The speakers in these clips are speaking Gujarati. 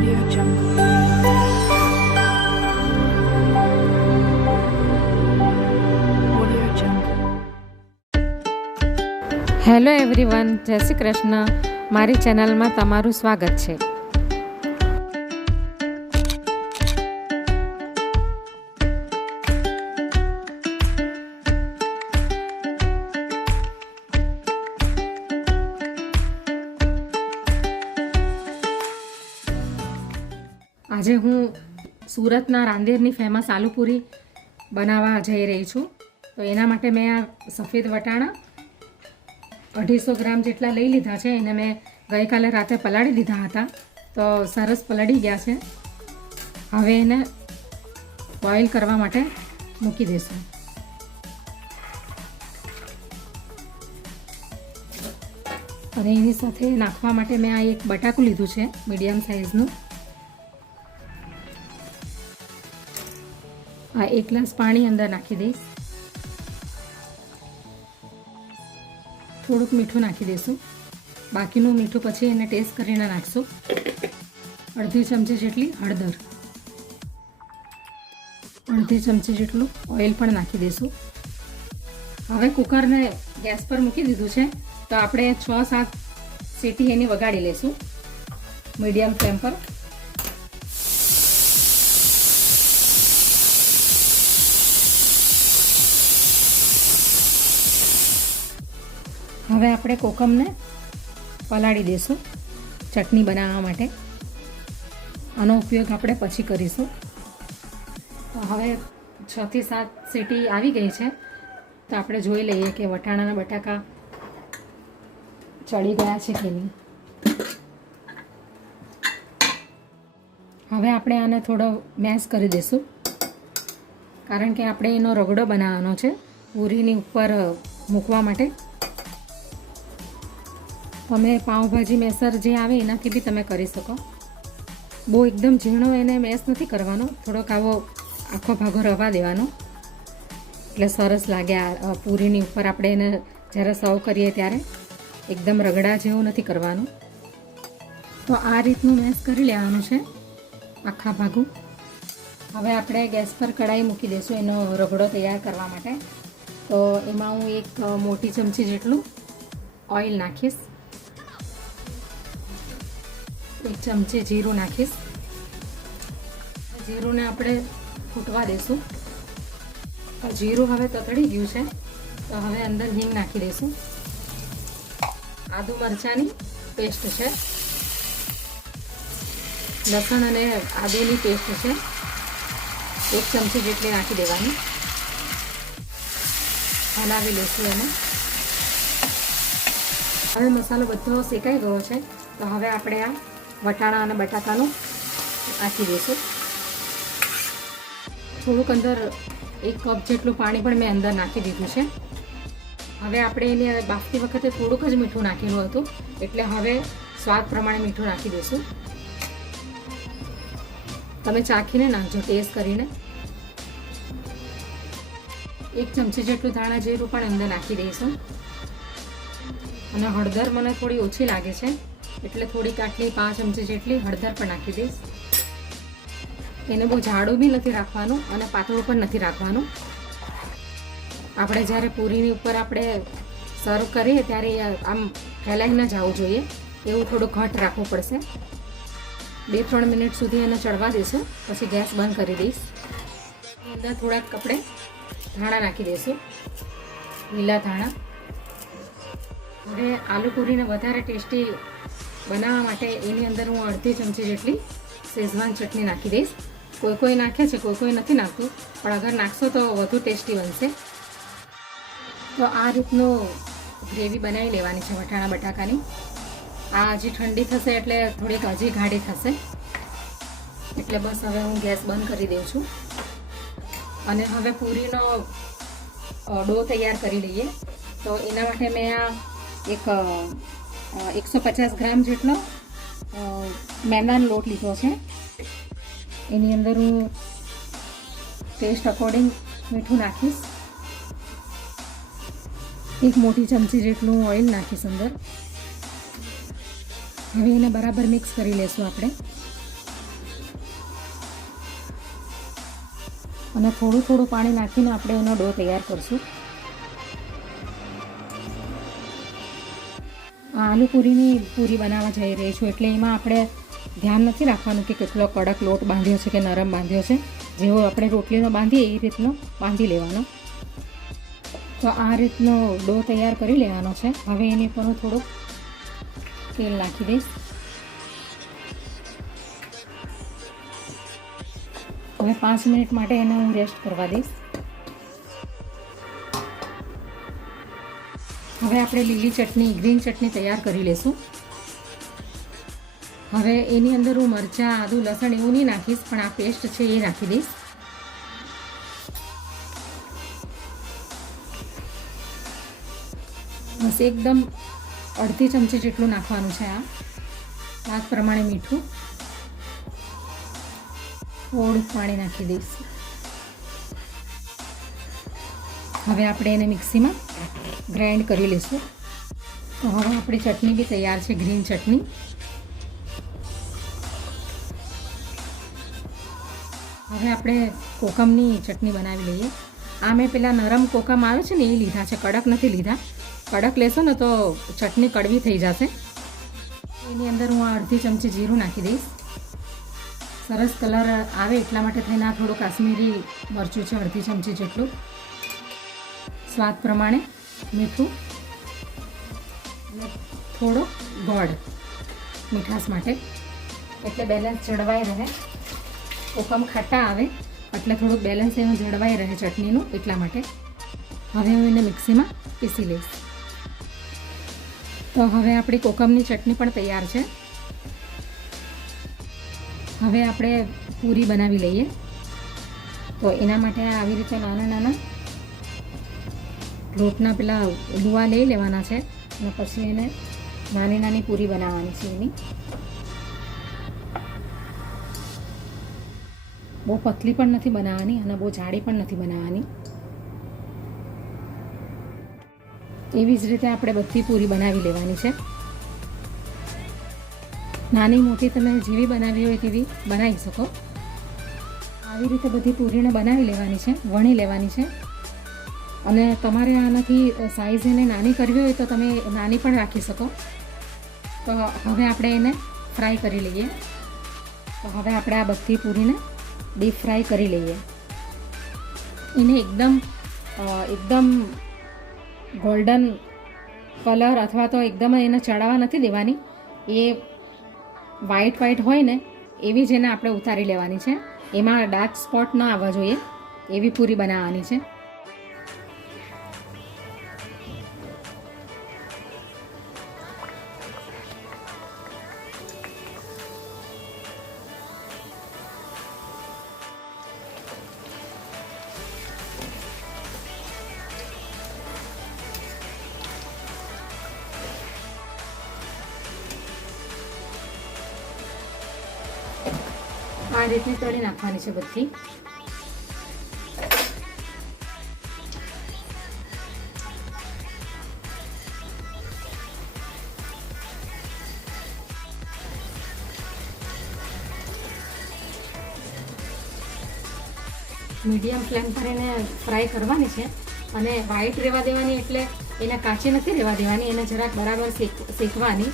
Audio Jungle. Audio Jungle. Hello everyone, જય શ્રી કૃષ્ણ. મારી ચેનલમાં તમારું સ્વાગત છે. આજે હું સુરતના રાંદેરની ફેમસ આલુપૂરી બનાવવા જઈ રહી છું. તો એના માટે મેં આ સફેદ વટાણા 250 ગ્રામ જેટલા લઈ લીધા છે. એને મેં ગઈકાલે રાતે પલાળી દીધા હતા, તો સરસ પલળી ગયા છે. હવે એને બોઇલ કરવા માટે મૂકી દઈશું. અને એની સાથે નાખવા માટે મેં આ એક બટાકું લીધું છે, મીડિયમ સાઇઝનું. આ 1 ગ્લાસ પાણી અંદર નાખી દઈશ. થોડુંક મીઠું નાખી દઈશું. બાકીનું મીઠું પછી એને ટેસ્ટ કરીને નાખશું. અડધી ચમચી જેટલી હળદર, અડધી ચમચી જેટલું ઓઇલ પણ નાખી દઈશું. હવે કુકરને ગેસ પર મૂકી દીધું છે, તો આપણે 6-7 સીટી એની વગાડી લઈશું મીડિયમ ફ્લેમ પર. હવે આપણે કોકમને પલાળી દઈશું ચટણી બનાવવા માટે. આનો ઉપયોગ આપણે પછી કરીશું. તો હવે 6-7 સીટી આવી ગઈ છે, તો આપણે જોઈ લઈએ કે વટાણાના બટાકા ચડી ગયા છે કે નહીં. હવે આપણે આને થોડો મેશ કરી દઈશું, કારણ કે આપણે એનો રગડો બનાવવાનો છે પૂરીની ઉપર મૂકવા માટે. તમે પાઉંભાજી મેસર જે આવે એનાથી બી તમે કરી શકો. બહુ એકદમ ઝીણો એને મેશ નથી કરવાનો, થોડોક આવો આખો ભાગો રવા દેવાનો, એટલે સરસ લાગે. આ પૂરીની ઉપર આપણે એને જ્યારે સર્વ કરીએ ત્યારે એકદમ રગડા જેવું નથી કરવાનું. તો આ રીતનું મેશ કરી લેવાનું છે આખા ભાગું. હવે આપણે ગેસ પર કઢાઈ મૂકી દઈશું એનો રગડો તૈયાર કરવા માટે. તો એમાં હું 1 મોટી ચમચી જેટલું ઓઇલ નાખીશ. 1 ચમચી જીરું નાખીશ. જીરુંને આપણે ફૂટવા દઈશું. જીરું હવે તતડી ગયું છે, તો હવે અંદર હિંગ નાખી દઈશું. આદુ મરચાંની પેસ્ટ છે, લસણ અને આદુની પેસ્ટ છે, 1 ચમચી જેટલી નાખી દેવાની. હલાવી લઈશું એને. હવે મસાલો બધો શેકાઈ ગયો છે, તો હવે આપણે આ વટાણા અને બટાકાનું નાખી દઈશું. થોડુંક અંદર 1 કપ જેટલું પાણી પણ મેં અંદર નાખી દીધું છે. હવે આપણે એને બાફતી વખતે થોડુંક જ મીઠું નાખેલું હતું, એટલે હવે સ્વાદ પ્રમાણે મીઠું નાખી દઈશું. તમે ચાખીને નાખજો, ટેસ્ટ કરીને. 1 ચમચી જેટલું ધાણા જીરું પણ અંદર નાખી દઈશું. અને હળદર મને થોડી ઓછી લાગે છે, એટલે થોડીક આટલી 5 ચમચી જેટલી હળદર પણ નાખી દઈશ. એને બહુ જાડું બી નથી રાખવાનું અને પાતળું પણ નથી રાખવાનું. આપણે જ્યારે પૂરીની ઉપર આપણે સર્વ કરીએ ત્યારે આમ ફેલાઈ ન જવું જોઈએ, એવું થોડું ઘટ રાખવું પડશે. 2-3 મિનિટ સુધી એને ચડવા દઈશું, પછી ગેસ બંધ કરી દઈશ. અંદર થોડાક આપણે ધાણા નાખી દઈશું, લીલા ધાણા. હવે આલુ પૂરીને વધારે ટેસ્ટી બનાવવા માટે એની અંદર હું અડધી ચમચી જેટલી શેઝવાન ચટણી નાખી દઈશ. કોઈ નાખે છે, કોઈ નથી નાખતું, પણ અગર નાખશો તો વધુ ટેસ્ટી બનશે. તો આ રીતનું ગ્રેવી બનાવી લેવાની છે વટાણા બટાકાની. આ હજી ઠંડી થશે એટલે થોડીક હજી ગાઢી થશે, એટલે બસ હવે હું ગેસ બંધ કરી દઉં છું. અને હવે પૂરીનો ડો તૈયાર કરી લઈએ. તો એના માટે મેં આ એક 150 ગ્રામ જેટલો મેંદાનો લોટ લીધો છે. એની અંદર હું ટેસ્ટ અકોર્ડિંગ મીઠું નાખીશ. 1 મોટી ચમચી જેટલું ઓઇલ નાખીશ અંદર. હવે એને બરાબર મિક્સ કરી લેશું આપણે. અને થોડું થોડું પાણી નાખીને આપણે એનો ડો તૈયાર કરશું. આલુ પૂરી બનાવવા જઈ રહી છું, એટલે એમાં આપણે ધ્યાન નથી રાખવાનું કે કેટલો કડક લોટ બાંધ્યો છે કે નરમ બાંધ્યો છે. જેવો આપણે રોટલીનો બાંધીએ એ રીતનો બાંધી લેવાનો. તો આ રીતનો ડો તૈયાર કરી લેવાનો છે. હવે એની પર હું થોડુંક તેલ નાખી દઈશ. હવે 5 મિનિટ માટે એને હું રેસ્ટ કરવા દઈશ. હવે આપણે લીલી ચટણી, ગ્રીન ચટણી તૈયાર કરી લઈશું. હવે એની અંદર હું મરચાં, આદુ, લસણ એવું નહીં નાખીશ, પણ આ પેસ્ટ છે એ નાખી દઈશ. બસ એકદમ અડધી ચમચી જેટલું નાખવાનું છે. આ પ્રમાણે મીઠું, થોડું પાણી નાખી દઈશ. હવે આપણે એને મિક્સીમાં ગ્રાઇન્ડ કરી લઈશું. તો હવે આપણી ચટણી બી તૈયાર છે, ગ્રીન ચટણી. હવે આપણે કોકમની ચટણી બનાવી લઈએ. આ મેં પેલા નરમ કોકમ આવે છે ને એ લીધા છે, કડક નથી લીધા. કડક લેશો ને તો ચટણી કડવી થઈ જશે. એની અંદર હું અડધી ચમચી જીરું નાખી દઈશ. સરસ કલર આવે એટલા માટે થઈને આ થોડું કાશ્મીરી મરચું છે, અડધી ચમચી જેટલું. સ્વાદ પ્રમાણે મીઠું અને થોડો ગોળ મીઠાશ માટે, એટલે બેલેન્સ જળવાઈ રહે. કોકમ ખાટા આવે એટલે થોડુંક બેલેન્સ એનું જળવાઈ રહે ચટણીનું, એટલા માટે. હવે હું એને મિક્સીમાં પીસી લઈશ. તો હવે આપણી કોકમની ચટણી પણ તૈયાર છે. હવે આપણે પૂરી બનાવી લઈએ. તો એના માટે આવી રીતે નાના નાના લોટના પેલા લુવા લઈ લેવાના છે અને પછી એને નાની નાની પૂરી બનાવવાની છે એની. બહુ પતલી પણ નથી બનાવવાની અને બહુ જાડી પણ નથી બનાવવાની. એવી જ રીતે આપણે બધી પૂરી બનાવી લેવાની છે. નાની મોટી તમે જેવી બનાવી હોય તેવી બનાવી શકો. આવી રીતે બધી પૂરીને બનાવી લેવાની છે, વણી લેવાની છે. અને તમારે આનાથી સાઈઝ એને નાની કરવી હોય તો તમે નાની પણ રાખી શકો. તો હવે આપણે એને ફ્રાય કરી લઈએ. તો હવે આપણે આ બધી પૂરીને ડીપ ફ્રાય કરી લઈએ. એને એકદમ ગોલ્ડન કલર અથવા તો એકદમ એને ચડાવવા નથી દેવાની. એ વ્હાઈટ હોય ને એવી જ એને આપણે ઉતારી લેવાની છે. એમાં ડાર્ક સ્પોટ ન આવવા જોઈએ એવી પૂરી બનાવવાની છે. આ રીતની તળી નાખવાની છે બધી. મીડિયમ ફ્લેમ પર એને ફ્રાય કરવાની છે અને વ્હાઈટ રહેવા દેવાની, એટલે એને કાચી નથી રહેવા દેવાની. એને જરાક બરાબર શેકવાની.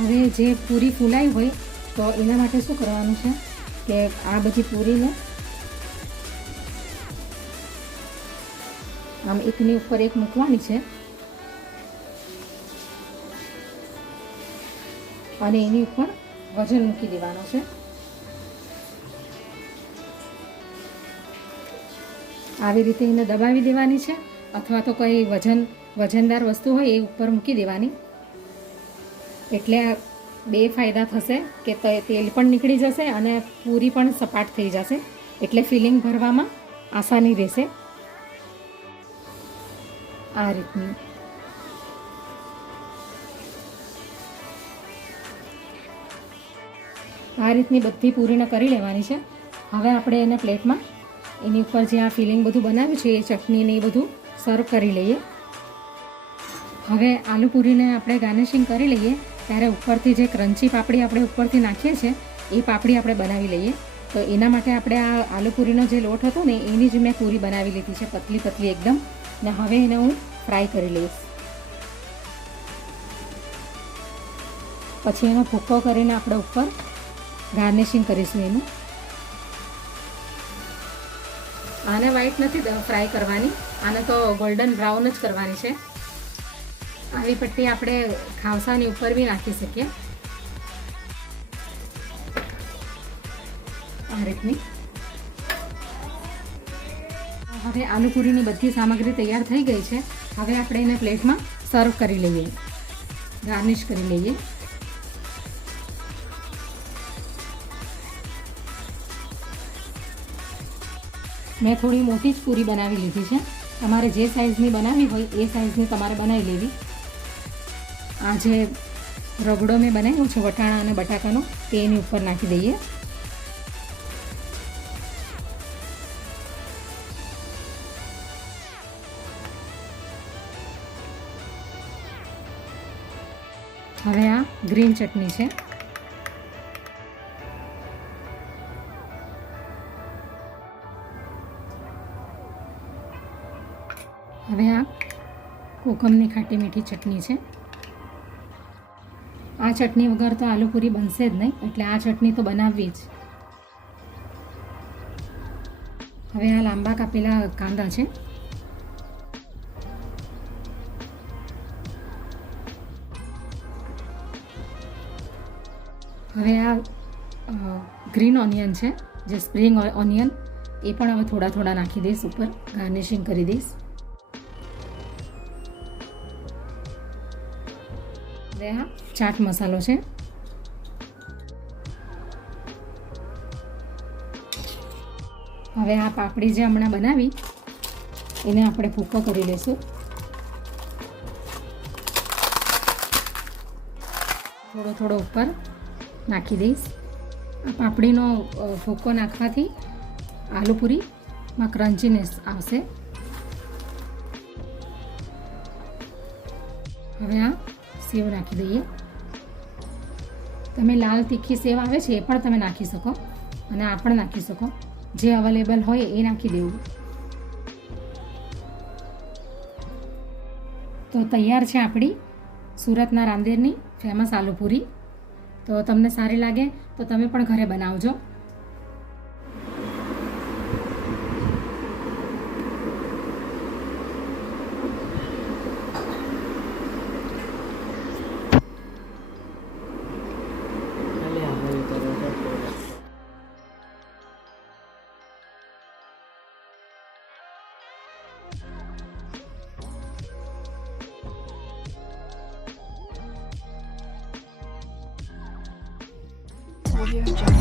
હવે જે પૂરી ફૂલાઈ હોય તો એના માટે શું કરવાનું છે કે આ બધી પૂરીને આમ એકની ઉપર એક મૂકવાની છે અને એની ઉપર વજન મૂકી દેવાનો છે. આવી રીતે એને દબાવી દેવાની છે અથવા તો કોઈ વજનદાર વસ્તુ હોય એ ઉપર મૂકી દેવાની. એટલે બે ફાયદા થશે કે તેલ પણ નીકળી જશે અને પૂરી પણ સપાટ થઈ જશે, એટલે ફિલિંગ ભરવામાં આસાની રહેશે. આ રીતની બધી પૂરીને કરી લેવાની છે. હવે આપણે એને પ્લેટમાં એની ઉપર જે આ ફિલિંગ બધું બનાવ્યું છે એ ચટણી ને એ બધું સર્વ કરી લઈએ. હવે આલુ પૂરીને આપણે ગાર્નિશિંગ કરી લઈએ ત્યારે ઉપરથી જે ક્રન્ચી પાપડી આપણે ઉપરથી નાખીએ છીએ એ પાપડી આપણે બનાવી લઈએ. તો એના માટે આપણે આ આલુ પૂરીનો જે લોટ હતો ને એની જ મેં પૂરી બનાવી લીધી છે, પતલી પતલી એકદમ. ને હવે એને હું ફ્રાય કરી લઈશ. પછી એનો ભૂક્કો કરીને આપણે ઉપર ગાર્નિશિંગ કરીશું એનું. આને વ્હાઈટ નથી ફ્રાય કરવાની, આને તો ગોલ્ડન બ્રાઉન જ કરવાની છે. આવી પટ્ટી આપણે ખાવસાની ઉપર બી નાખી શકીએ આ રીતની. હવે આલુ પૂરીની બધી સામગ્રી તૈયાર થઈ ગઈ છે. હવે આપણે એને પ્લેટમાં સર્વ કરી લઈએ, ગાર્નિશ કરી લઈએ. મેં થોડી મોટી જ પૂરી બનાવી લીધી છે. તમારે જે સાઇઝની બનાવવી હોય એ સાઇઝની તમારે બનાવી લેવી. આ જે રગડો મેં બનાવ્યો છે વટાણા અને બટાકાનો તે એની ઉપર નાખી દઈએ. હવે આ ગ્રીન ચટણી છે. હવે આ કોકમની ખાટી મીઠી ચટણી છે. આ ચટણી વગર તો આલુ પૂરી બનશે જ નહીં, એટલે આ ચટણી તો બનાવવી જ. હવે આ લાંબા કાપેલા કાંદા છે. હવે આ ગ્રીન ઓનિયન છે, જે સ્પ્રિંગ ઓનિયન, એ પણ હવે થોડા થોડા નાખી દઈશ ઉપર, ગાર્નિશિંગ કરી દઈશ. હવે આ ચાટ મસાલો છે. હવે આ પાપડી જે હમણાં બનાવી એને આપણે ભૂક્કો કરી લઈશું. થોડો થોડો ઉપર નાખી દઈશ. આ પાપડીનો ભૂક્કો નાખવાથી આલુ પૂરીમાં ક્રન્ચીનેસ આવશે. હવે આ સેવ નાખી દઈએ. તમે લાલ તીખી સેવ આવે છે એ પણ તમે નાખી શકો અને આ પણ નાખી શકો, જે અવેલેબલ હોય એ નાખી દેવું. તો તૈયાર છે આપણી સુરતના રાંદેરની ફેમસ આલુ પૂરી. તો તમને સારી લાગે તો તમે પણ ઘરે બનાવજો. Audio Jungle.